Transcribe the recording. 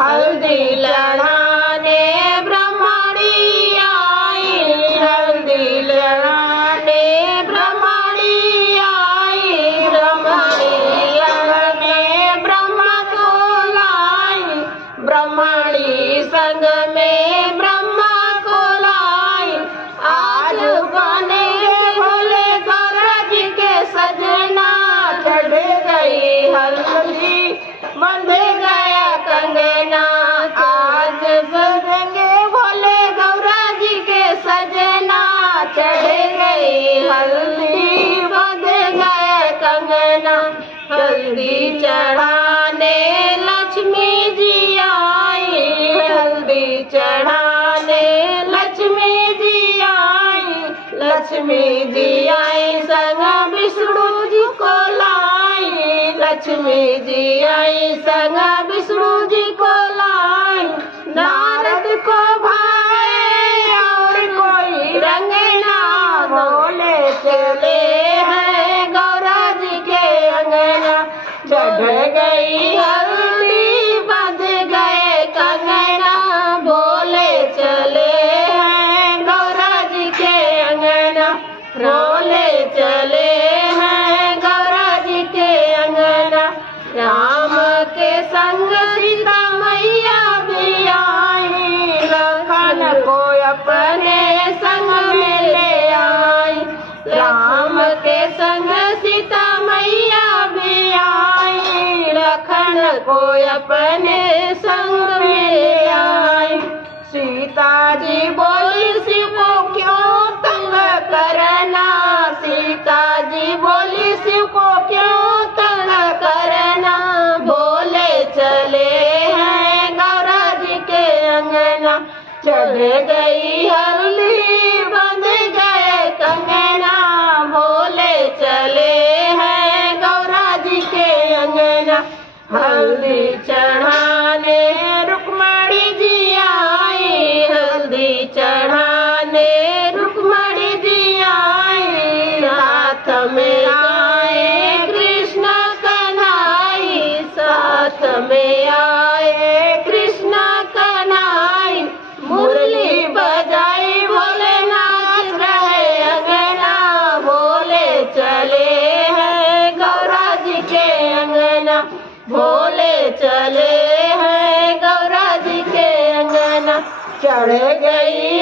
हल्दी लड़ाने ब्रह्मणी आई, हल्दी लड़ाने ब्रह्मणी आई, ब्रह्मणी में ब्रह्मा को लाई, ब्रह्मणी संग में ब्रह्मा को लाई। आज बने भोले गौरव जी के सजना, चढ़ गई हल्दी बंध गया कंगना। आज बनेंगे भोले गौरव जी के सजना, चढ़ गई हल्दी बंध गया कंगना। हल्दी चढ़ाने लक्ष्मी जी आई, हल्दी चढ़ाने लक्ष्मी जी आई, लक्ष्मी जी आई संग विष्णु जी को लाई, लक्ष्मी जी आई संग विष्णु जी को लाई। नारद को भाई और कोई रंग ना, भोले चले हैं गौरा जी के अंगना। चढ़ गई हल्दी बंध गए कंगना, भोले चले हैं गौरा जी के अंगना, भोले चले हैं गौरा जी के अंगना। राम के संग सीता मैया भी आई, लखन को अपने संग में ले आई, राम के संग सीता मैया भी आई, लखन को अपने संग में ले आई। सीता जी बोली शिव को क्यों तंग करना, सीता जी बोली शिव को क्यों तंग करना। भोले चले हैं गौरा जी के अंगना, चढ़ गई हल्दी बंध गए कंगना। भोले चले हैं गौरा जी के अंगना, हल्दी चढ़ाने रुक्मणी जी आई, हल्दी चढ़ाने रुक्मणी जी आई। साथ में आए कृष्ण कन्हई, साथ में आए कृष्ण कन्हई। मुरली बजाई भोले नाच रहे अंगना, भोले चले हैं गौरा जी के अंगना, भोले चले हैं गौरा जी के अंगना। चढ़ गई